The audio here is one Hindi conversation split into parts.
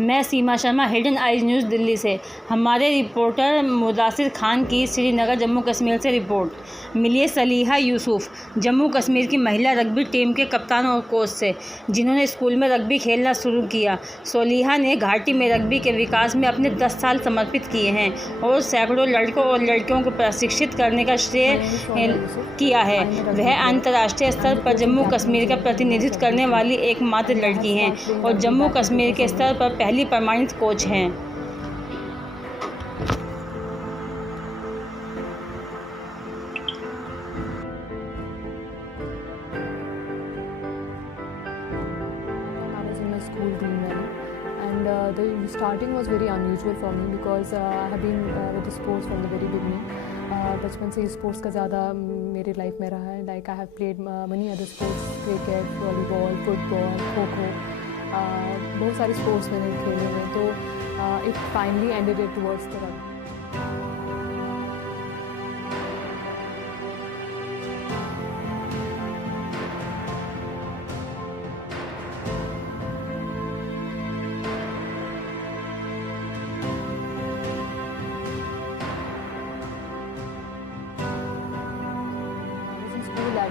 मैं Seema Sharma, hidden eyes news Delhi से। हमारे रिपोर्टर मुदासिर खान की श्रीनगर जम्मू कश्मीर से रिपोर्ट मिली है। सलीहा यूसुफ जम्मू कश्मीर की महिला रग्बी टीम के कप्तान और कोच से, जिन्होंने स्कूल में रग्बी खेलना शुरू किया। सलीहा ने घाटी में रग्बी के विकास में अपने 10 साल समर्पित किए हैं और सैकड़ों लड़कों और लड़कियों को प्रशिक्षित करने का श्रेय किया है। वह अंतर्राष्ट्रीय स्तर पर जम्मू कश्मीर का प्रतिनिधित्व करने वाली एकमात्र लड़की हैं और जम्मू कश्मीर के स्तर पर पहली प्रमाणित कोच हैं। School Green Valley, and the starting was very unusual for me because I have been with the sports from the very beginning. बचपन से स्पोर्ट्स का ज़्यादा मेरी लाइफ में रहा है। Like I have played money other sports, cricket, volleyball, football, kho kho, बहुत सारे स्पोर्ट्स मैंने खेले हुए। तो it finally ended it towards the rugby.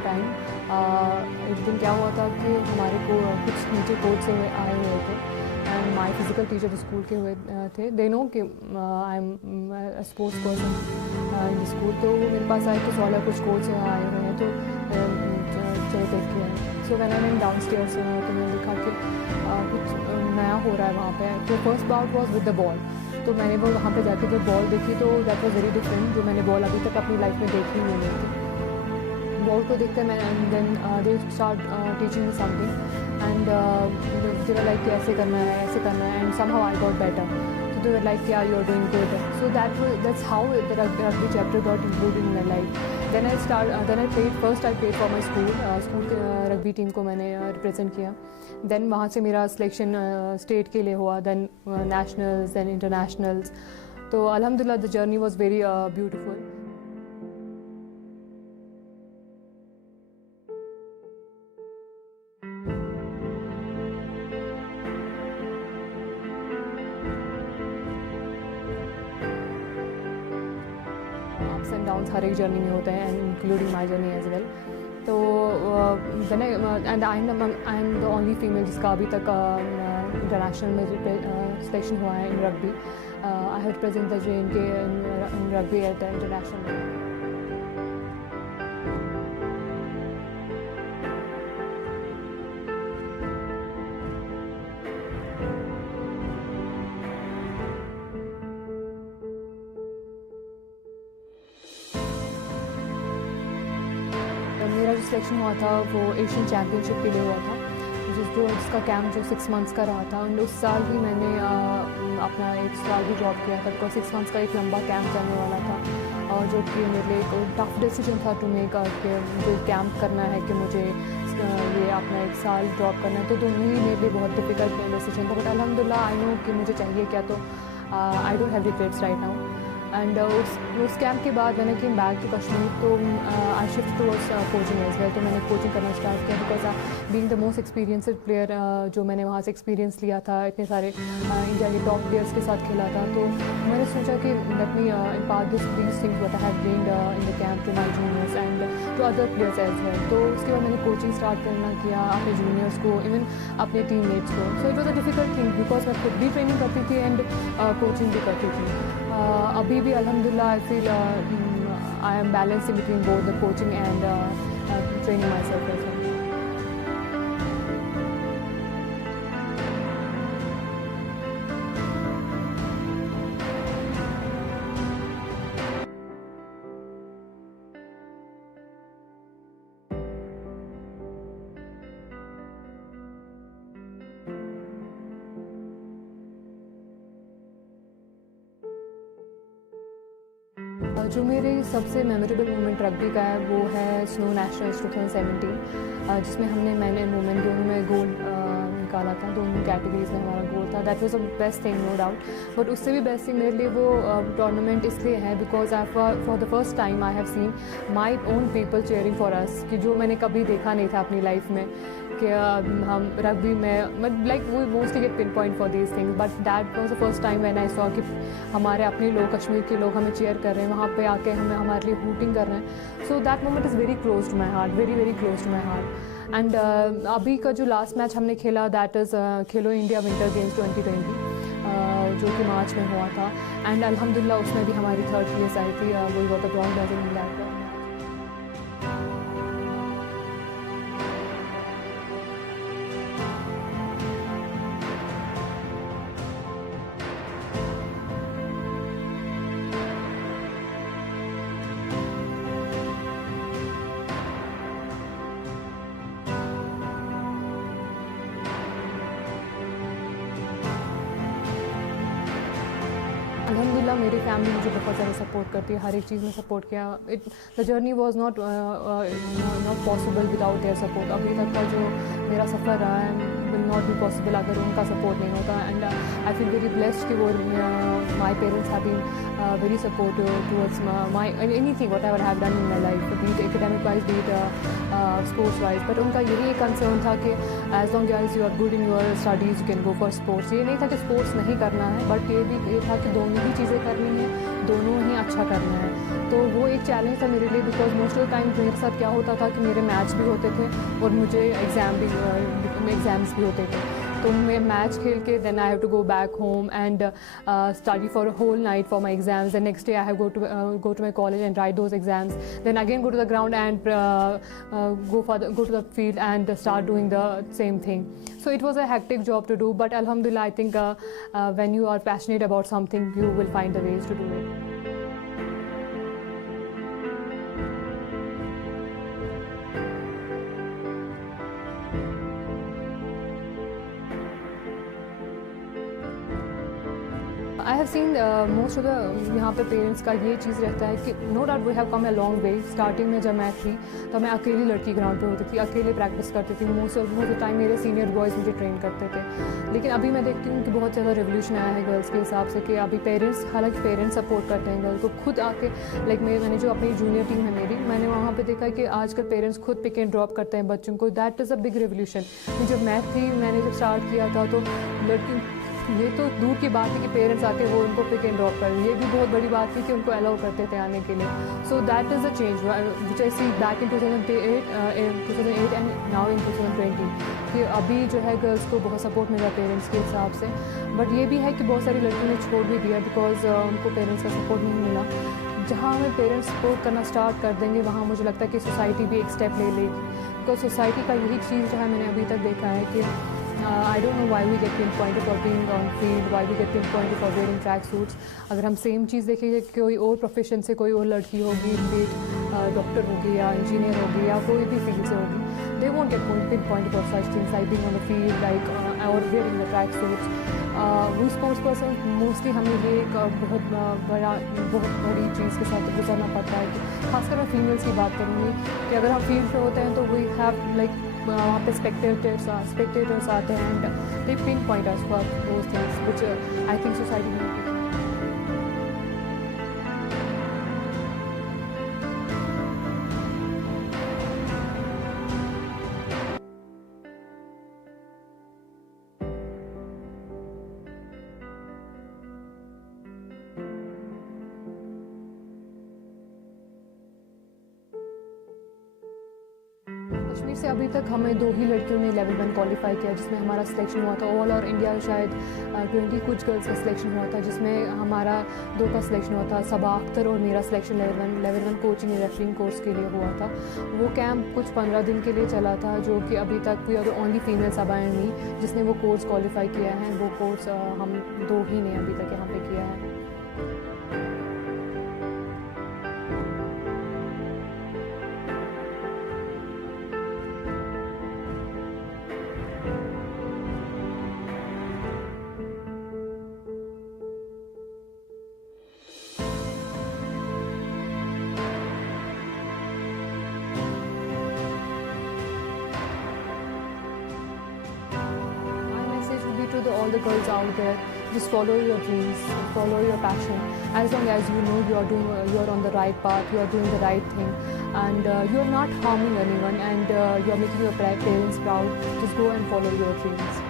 Time एक दिन क्या हुआ था कि हमारे को कुछ नीचे कोच से आए हुए थे and my physical teacher school के हुए थे। दे नो कि I am sports person in the school. तो वो मेरे पास आए तो सॉल कुछ कोच आए हुए हैं तो चलो देख के आए। So when I am down stairs तो मैंने देखा कि कुछ नया हो रहा है वहाँ पे। तो first bout was with the ball. तो मैंने वो वहाँ पे जाके जब बॉल देखी तो दैट वॉज वेरी डिफरेंट, जो मैंने बॉल अभी तक अपनी लाइफ में देखी ही नहीं थी। बॉल को देखकर मैं then they start teaching me something and they were like ऐसे करना है and somehow I got better. So they were like, yeah, you're doing good. So that's how the rugby chapter got included in my life. Then I played for my school. School के रग्बी टीम को मैंने रिप्रेजेंट किया। देन वहाँ से मेरा सिलेक्शन स्टेट के लिए हुआ, देन नेशनल्स, देन इंटरनेशनल्स। तो अल्हम्दुलिल्लाह the journey was very beautiful. And downs हर एक जर्नी में होते हैं, including my journey as well. तो and I am the only female जिसका अभी तक इंटरनेशनल में सिलेक्शन हुआ है in rugby. I have represent the JNK in rugby at the international level. मेरा जो सिलेक्शन हुआ था वो एशियन चैम्पियनशिप के लिए हुआ था, जिसका कैंप जो 6 मंथ्स का रहा था। एंड उस साल भी मैंने अपना 1 साल भी जॉब किया था बिकॉज 6 मंथ्स का एक लंबा कैंप चलने वाला था और जो कि मेरे लिए एक टफ डिसीजन था टू मेक कि मुझे कैंप करना है कि मुझे ये अपना 1 साल जॉब करना है। तो दोनों ही मेरे लिए बहुत डिफिकल्ट डिसीजन था, बट अल्हम्दुलिल्लाह आई नो कि मुझे चाहिए क्या। तो I don't have regrets right now. And उस कैंप के बाद मैंने केम बैक टू कश्मीर, तो I shift towards coaching as well. तो मैंने कोचिंग करना स्टार्ट किया because being the most experienced player, जो मैंने वहाँ से एक्सपीरियंस लिया था, इतने सारे इंडिया के टॉप प्लेयर्स के साथ खेला था। तो मैंने सोचा कि let me impart these things what I have gained in the camp to my juniors and to other players as well. तो उसके बाद मैंने कोचिंग स्टार्ट करना किया अपने जूनियर्स को, इवन अपने टीममेट्स को। So it was a difficult thing because मैं खुद भी ट्रेनिंग करती थी एंड कोचिंग भी करती थी। अभी भी अल्हम्दुलिल्लाह I feel I am balancing between both the coaching and training myself as well. जो मेरे सबसे मेमोरेबल मोमेंट रग्बी का है वो है स्नो नेशनल्स 2017, जिसमें हमने मैन एंड वुमेन दोनों में गोल्ड निकाला था, दोनों कैटेगरीज में हमारा गोल था। That was the best thing, no doubt. But उससे भी बेस्ट थिंग मेरे लिए वो टूर्नामेंट इसलिए है because I for the first time I have seen my own people cheering for us, कि जो मैंने कभी देखा नहीं था अपनी लाइफ में, कि हम रग्बी में like we mostly get pin point for these things, but that was the first time when I saw कि हमारे अपने लोग, कश्मीर के लोग हमें चेयर कर रहे हैं, वहाँ पे आके हमें हमारे लिए हूटिंग कर रहे हैं। So that moment is very close to my heart, very very close to my heart. And अभी का जो लास्ट मैच हमने खेला that is Khelo India winter games 2020 जो कि मार्च में हुआ था। एंड अल्हम्दुलिल्लाह उसमें भी हमारी 3rd प्लेस आई थी। We got the bronze medal in that. अल्हम्दुलिल्लाह मेरी फैमिली मुझे बहुत ज़्यादा सपोर्ट करती है, हर एक चीज़ में सपोर्ट किया। The journey was not possible without their support. अभी तक का जो मेरा सफ़र रहा है विल नॉट बी पॉसिबल अगर उनका सपोर्ट नहीं होता। And I feel very blessed कि वो my parents have been very supportive towards my anything whatever have done in my life, be it academic wise, be it sports wise. But उनका यही एक कंसर्न था कि as long as you are good in your studies you can go for sports. ये नहीं था कि स्पोर्ट्स नहीं करना है, बट ये था कि दोनों ही चीज़ें करनी है, दोनों ही अच्छा करना है। तो वो एक चैलेंज था मेरे लिए because most of the time मेरे साथ क्या होता था कि मेरे मैच भी होते थे और मुझे एग्ज़ाम्स भी होते थे। तो मैं मैच खेल के then I have to go back home and study for a whole night for my exams. The next day I have go to my college and write those exams. Then again go to the ground and go to the field and start doing the same thing. So it was a hectic job to do, but alhamdulillah I think when you are passionate about something you will find the ways to do it. I have seen most of the यहाँ पे पेरेंट्स का ये चीज़ रहता है कि no doubt we have come a long way. Starting में जब मैं थी तो मैं अकेली लड़की ग्राउंड पे होती थी, अकेले प्रैक्टिस करती थी। मोस्ट ऑफ द टाइम मेरे सीनियर बॉयज़ मुझे ट्रेन करते थे। लेकिन अभी मैं देखती हूँ कि बहुत ज़्यादा रिवोल्यूशन आया है गर्ल्स के हिसाब से, कि अभी पेरेंट्स, हालांकि पेरेंट्स सपोर्ट करते हैं गर्ल्स को, खुद आके लाइक मैंने जो अपनी जूनियर टीम है मेरी, मैंने वहाँ पर देखा कि आजकल पेरेंट्स खुद पिक एंड ड्रॉप करते हैं बच्चों को। That is a big revolution. जब मैं थी, मैंने जब स्टार्ट किया था तो लड़की, ये तो दूर की बात है कि पेरेंट्स आके वो उनको पिक एंड ड्रॉप कर, ये भी बहुत बड़ी बात थी कि उनको अलाउ करते थे आने के लिए। So that is a change which I see back in 2008 and now in 2020 कि अभी जो है गर्ल्स को बहुत सपोर्ट मिला पेरेंट्स के हिसाब से। बट ये भी है कि बहुत सारी लड़कियों ने छोड़ भी दिया बिकॉज उनको पेरेंट्स का सपोर्ट नहीं मिला। जहाँ हमें पेरेंट्स सपोर्ट करना स्टार्ट कर देंगे वहाँ मुझे लगता है कि सोसाइटी भी एक स्टेप ले लेगी। बिकॉज सोसाइटी का यही चीज़ जो है मैंने अभी तक देखा है कि I don't know why we get pinpointed for being on field, why we get pinpointed for wearing track suits. अगर हम सेम चीज़ देखेंगे कोई और प्रोफेशन से कोई और लड़की होगी, डॉक्टर होगी या इंजीनियर होगी या कोई भी फील्ड से होगी, they won't get pinpointed for such things like being on the field, like or wearing the track suits. वो स्पोर्ट्स पर्सन मोस्टली हमें ये एक बहुत बड़ी चीज़ के साथ गुजरना पड़ता है कि खासकर मैं फीमेल्स की बात करूँगी कि अगर हम फील्ड पे होते हैं तो वी हैव लाइक वहाँ पे स्पेक्टेटर्स आते हैं and they pin point us for those things which I think society में। कश्मीर से अभी तक हमें 2 ही लड़कियों ने लेवल 1 क्वालिफाई किया जिसमें हमारा सिलेक्शन हुआ था। ऑल और इंडिया शायद 20 कुछ गर्ल्स का सिलेक्शन हुआ था जिसमें हमारा 2 का सिलेक्शन हुआ था। सबा अख्तर और मेरा selection level 1 coaching and referring course के लिए हुआ था। वो कैंप कुछ 15 दिन के लिए चला था जो कि अभी तक we are only female Saba and me जिसने वो कोर्स क्वालिफाई किया है। वो कोर्स हम 2 ही ने अभी तक यहाँ पे किया है। to all the girls out there, just follow your dreams, follow your passion. As long as you know you're on the right path, you're doing the right thing, and you're not harming anyone, and you're making your parents proud, just go and follow your dreams.